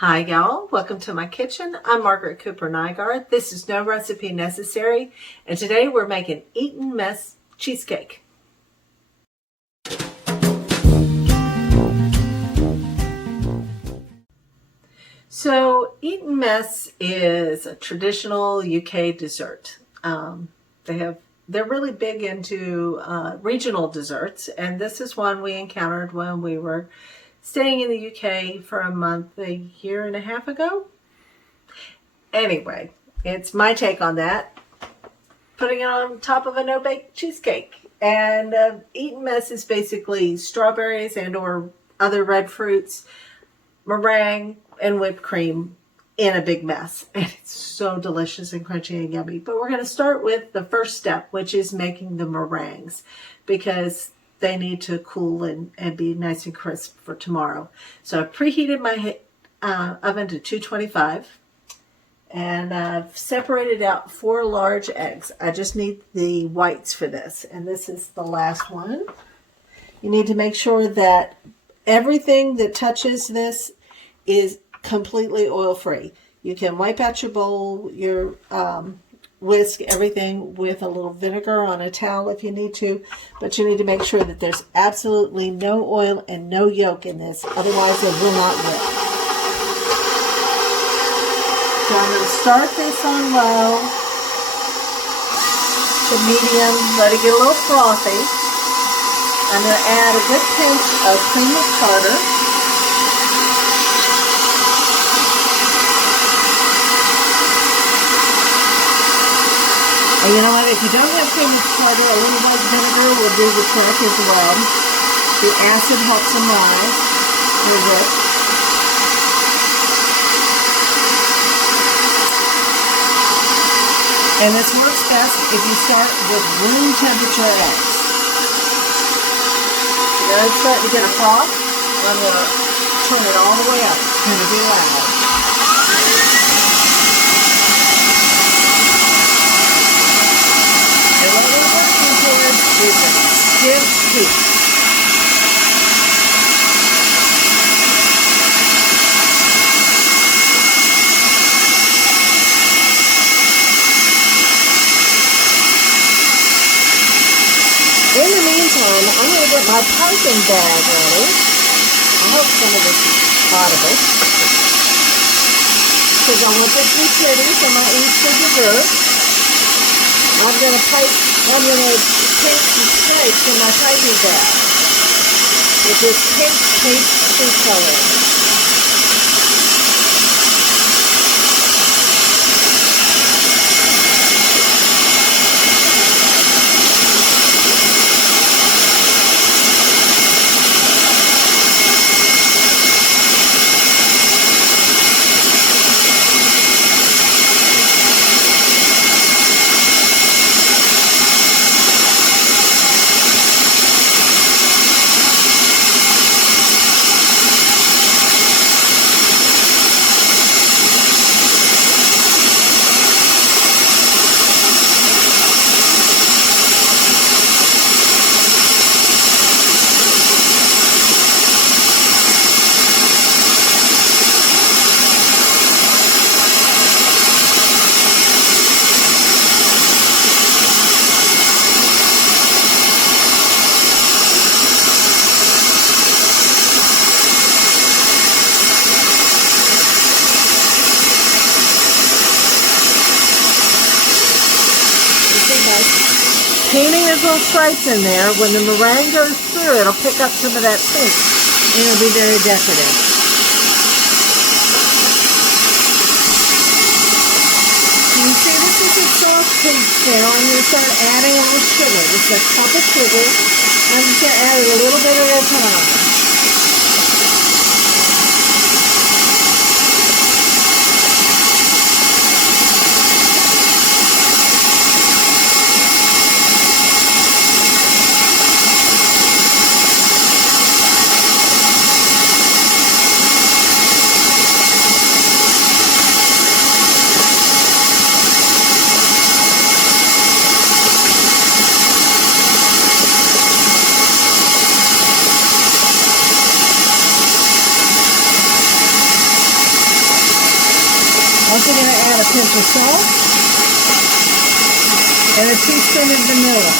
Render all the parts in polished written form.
Hi y'all, welcome to my kitchen. I'm Margaret Cooper Nygaard. This is No Recipe Necessary, and today we're making Eton Mess cheesecake. So Eton Mess is a traditional UK dessert. They're really big into regional desserts, and this is one we encountered when we were staying in the UK for a month, a year and a half ago. Anyway, it's my take on that. Putting it on top of a no-bake cheesecake. And Eton Mess is basically strawberries and or other red fruits, meringue, and whipped cream in a big mess. And it's so delicious and crunchy and yummy. But we're going to start with the first step, which is making the meringues, because they need to cool and be nice and crisp for tomorrow. So I've preheated my oven to 225, and I've separated out 4 large eggs. I just need the whites for this, and this is the last one. You need to make sure that everything that touches this is completely oil-free. You can wipe out your bowl, your whisk everything with a little vinegar on a towel if you need to, but you need to make sure that there's absolutely no oil and no yolk in this, otherwise it will not whip. So I'm going to start this on low to medium, let it get a little frothy. I'm going to add a good pinch of cream of tartar. And you know what, if you don't have cream of tartar, a little white vinegar will do the trick as well. The acid helps them rise or whip. And this works best if you start with room temperature eggs. Now it's starting to get a froth. I'm going to turn it all the way up. It's going to be loud. And what we're working towards is a stiff heat. In the meantime, I'm going to get my piping bag ready. I hope some of this is audible, because I want this to be pretty for my Easter dessert. I'm going to paint some stripes in my piping bag with this pink pastry color. Painting those little stripes in there, when the meringue goes through, it'll pick up some of that pink, and it'll be very decorative. You see, this is a soft pink now. I'm going to start adding a little sugar. Just a cup of sugar. I'm just going to add it a little bit at a time. Also going to add a pinch of salt and a teaspoon of vanilla.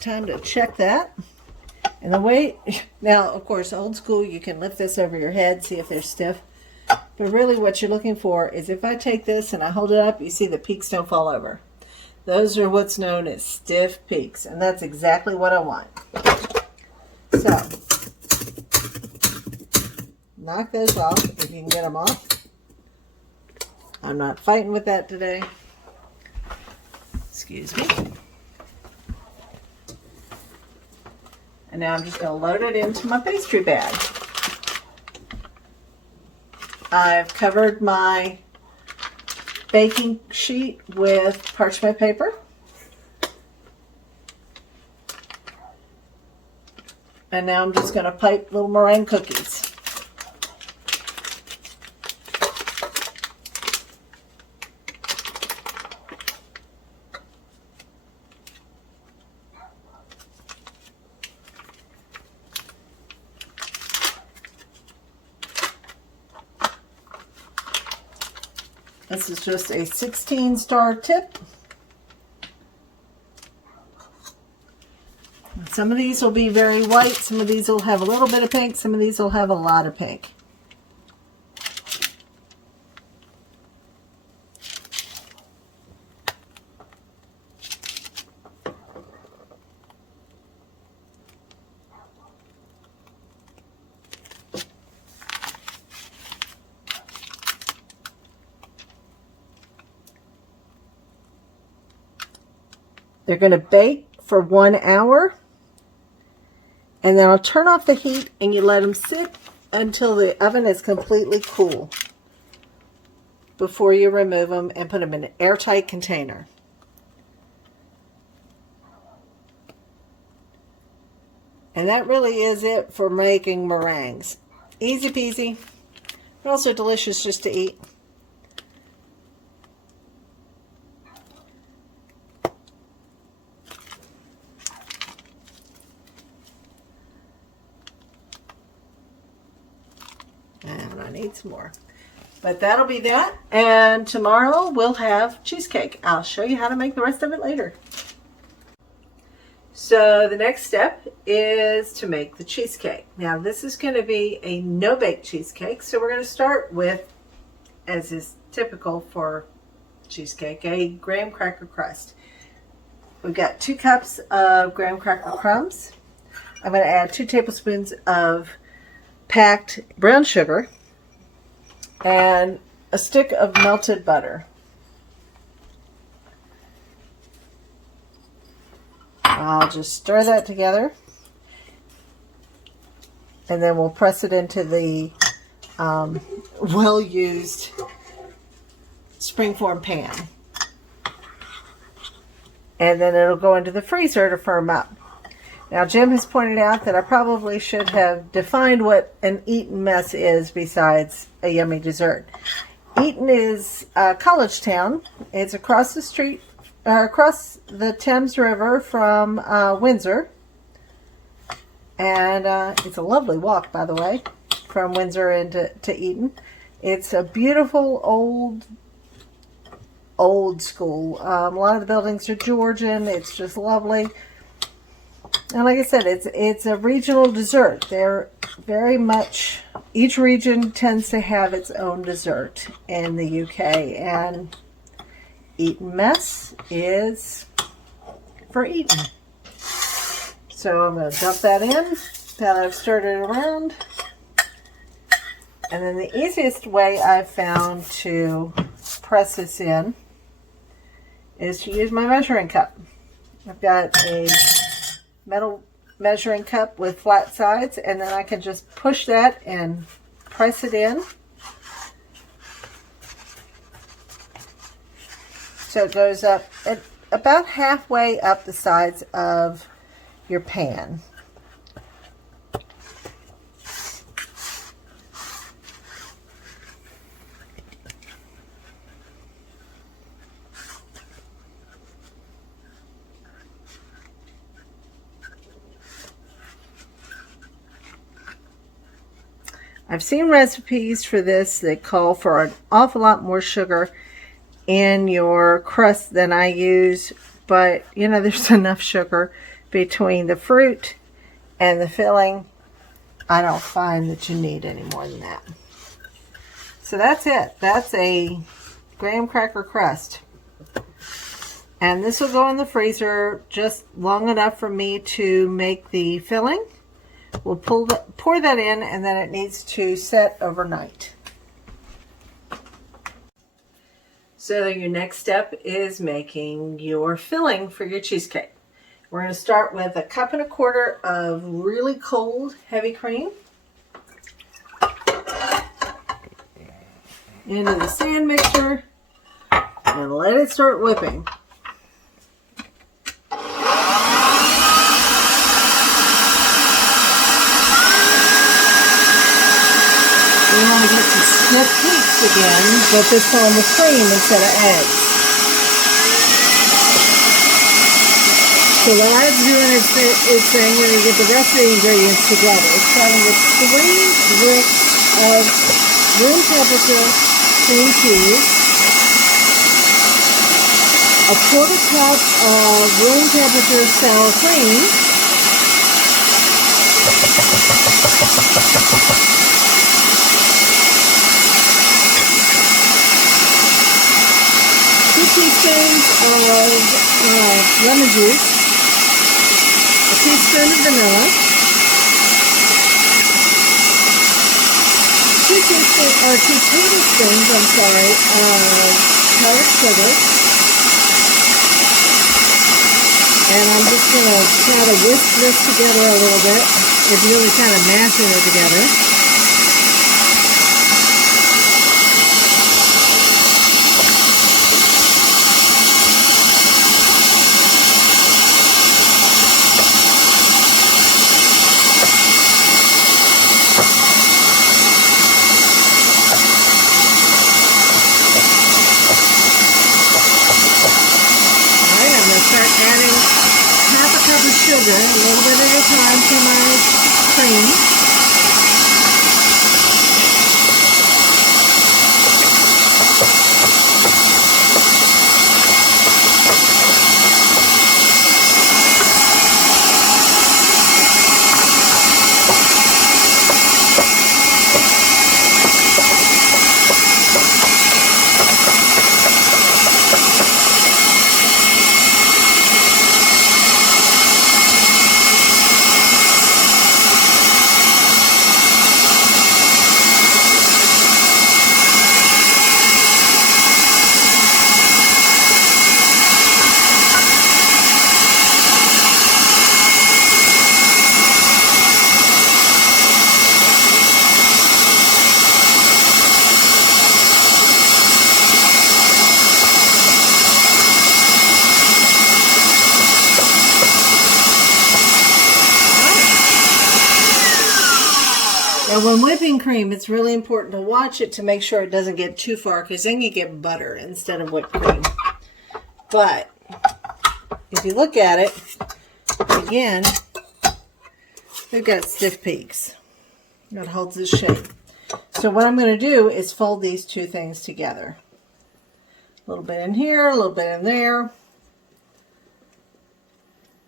Time to check that. And the way, now of course old school, you can lift this over your head, see if they're stiff, but really what you're looking for is if I take this and I hold it up, you see the peaks don't fall over. Those are what's known as stiff peaks, and that's exactly what I want. So knock those off if you can get them off. I'm not fighting with that today. Excuse me. And now I'm just going to load it into my pastry bag. I've covered my baking sheet with parchment paper. And now I'm just going to pipe little meringue cookies. This is just a 16-star tip. Some of these will be very white, some of these will have a little bit of pink, some of these will have a lot of pink. They're going to bake for 1 hour, and then I'll turn off the heat and you let them sit until the oven is completely cool before you remove them and put them in an airtight container. And that really is it for making meringues. Easy peasy, but also delicious just to eat. And I need some more. But that'll be that. And tomorrow we'll have cheesecake. I'll show you how to make the rest of it later. So the next step is to make the cheesecake. Now this is going to be a no-bake cheesecake. So we're going to start with, as is typical for cheesecake, a graham cracker crust. We've got 2 cups of graham cracker crumbs. I'm going to add 2 tablespoons of packed brown sugar and a stick of melted butter. I'll just stir that together, and then we'll press it into the well-used springform pan, and then it'll go into the freezer to firm up. Now, Jim has pointed out that I probably should have defined what an Eton Mess is besides a yummy dessert. Eton is a college town. It's across the street, across the Thames River from Windsor. And it's a lovely walk, by the way, from Windsor into Eton. It's a beautiful old school. A lot of the buildings are Georgian. It's just lovely. And like I said, it's a regional dessert. They're very much, each region tends to have its own dessert in the UK. And Eton Mess is for Eton. So I'm going to dump that in now that I've stirred it around. And then the easiest way I've found to press this in is to use my measuring cup. I've got a metal measuring cup with flat sides, and then I can just push that and press it in. So it goes up at about halfway up the sides of your pan. I've seen recipes for this that call for an awful lot more sugar in your crust than I use, but you know, there's enough sugar between the fruit and the filling. I don't find that you need any more than that. So that's it. That's a graham cracker crust. And this will go in the freezer just long enough for me to make the filling. We'll pour that in, and then it needs to set overnight. So your next step is making your filling for your cheesecake. We're going to start with 1.25 cups of really cold heavy cream into the stand mixer and let it start whipping. We want to get some stiff peaks again, but this time with cream instead of eggs. So what I'm doing is saying we're going to get the rest of the ingredients together. Starting with 3 bricks of room temperature cream cheese, 1/4 cup of room temperature sour cream, 2 teaspoons of lemon juice, 1 teaspoon of vanilla, 2 tablespoons, of powdered sugar, and I'm just going to try to whisk this together a little bit. It's really kind of mashing it together. Adding 1/2 cup of sugar, a little bit at a time, to my cream. Now when whipping cream, it's really important to watch it to make sure it doesn't get too far, because then you get butter instead of whipped cream. But if you look at it, again, they've got stiff peaks. That holds its shape. So what I'm going to do is fold these two things together. A little bit in here, a little bit in there.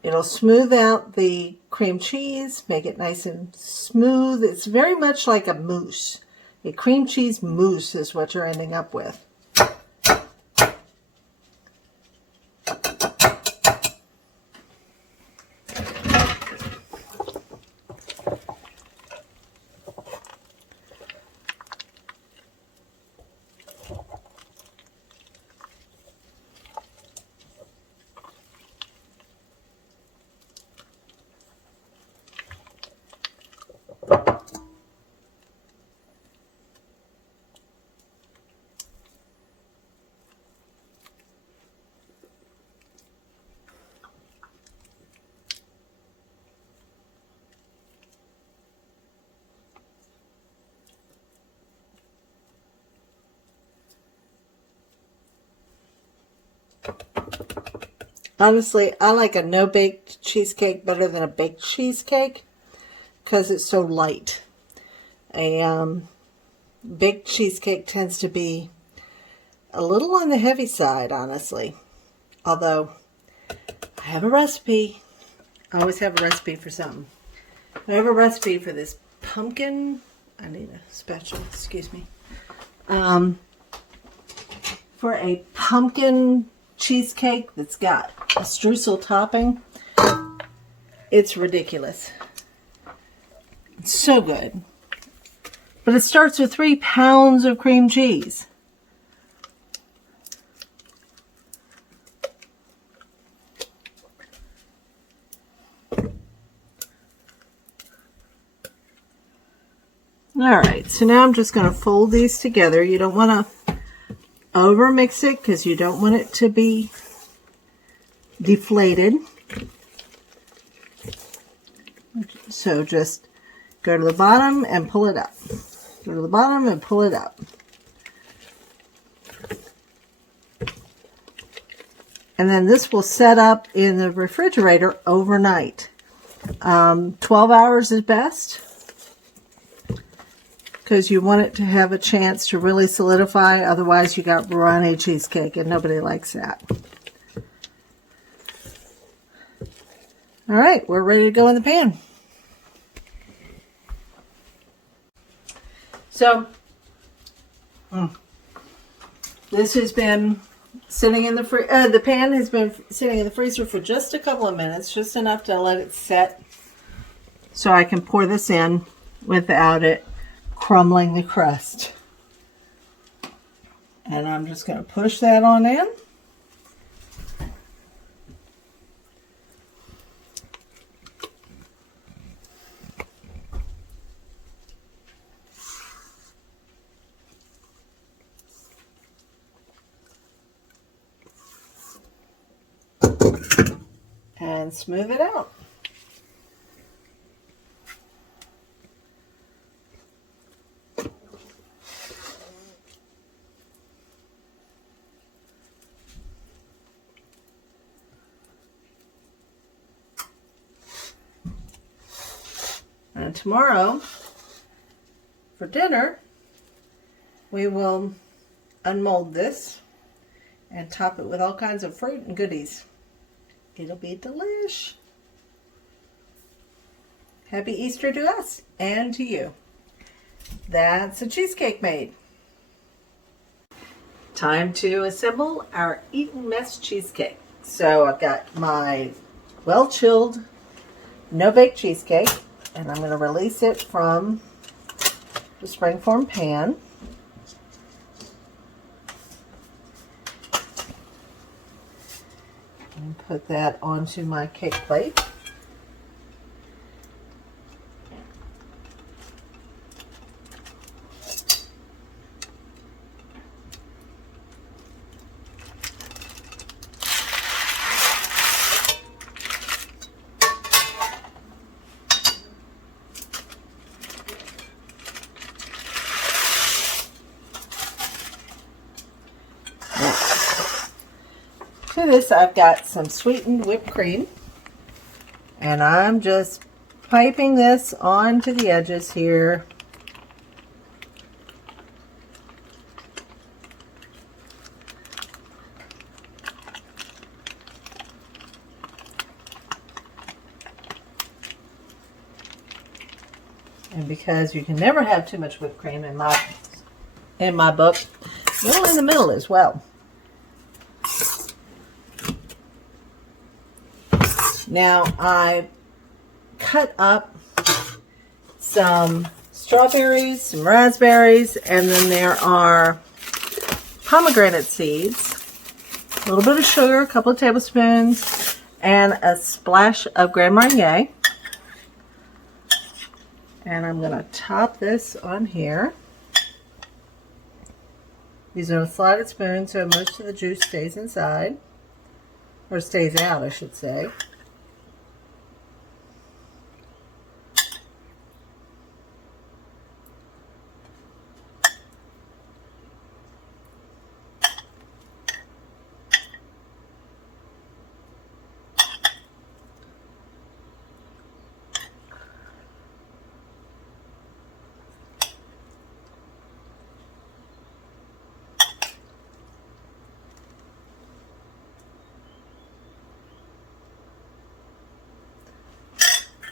It'll smooth out the cream cheese, make it nice and smooth. It's very much like a mousse. A cream cheese mousse is what you're ending up with. Honestly, I like a no-baked cheesecake better than a baked cheesecake because it's so light. A baked cheesecake tends to be a little on the heavy side, honestly. Although, I have a recipe. I always have a recipe for something. I have a recipe for this pumpkin. I need a spatula, excuse me. For a pumpkin cheesecake that's got a streusel topping. It's ridiculous. It's so good. But it starts with 3 pounds of cream cheese. Alright, so now I'm just going to fold these together. You don't want to over mix it because you don't want it to be deflated. So just go to the bottom and pull it up. Go to the bottom and pull it up. And then this will set up in the refrigerator overnight. 12 hours is best because you want it to have a chance to really solidify. Otherwise, you got runny cheesecake, and nobody likes that. All right, we're ready to go in the pan. So, this has been sitting in the pan has been sitting in the freezer for just a couple of minutes, just enough to let it set so I can pour this in without it crumbling the crust. And I'm just going to push that on in. And smooth it out. And tomorrow, for dinner, we will unmold this and top it with all kinds of fruit and goodies. It'll be delish. Happy Easter to us and to you. That's a cheesecake made. Time to assemble our Eton Mess cheesecake. So I've got my well-chilled, no-bake cheesecake, and I'm going to release it from the springform pan. And put that onto my cake plate. To this, I've got some sweetened whipped cream, and I'm just piping this onto the edges here. And because you can never have too much whipped cream in my book, a little in the middle as well. Now I cut up some strawberries, some raspberries, and then there are pomegranate seeds, a little bit of sugar, a couple of tablespoons, and a splash of Grand Marnier. And I'm going to top this on here. Using a slotted spoon so most of the juice stays inside, or stays out, I should say.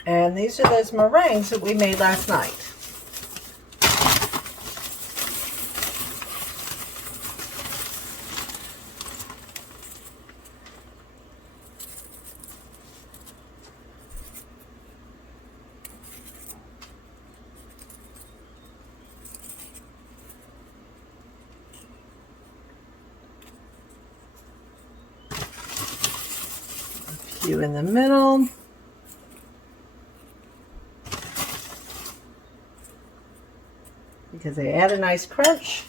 And these are those meringues that we made last night. A few in the middle. Because they add a nice crunch.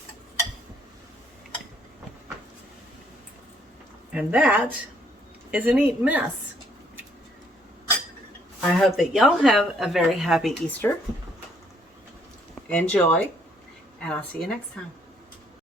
And that is an Eton Mess. I hope that y'all have a very happy Easter. Enjoy, and I'll see you next time.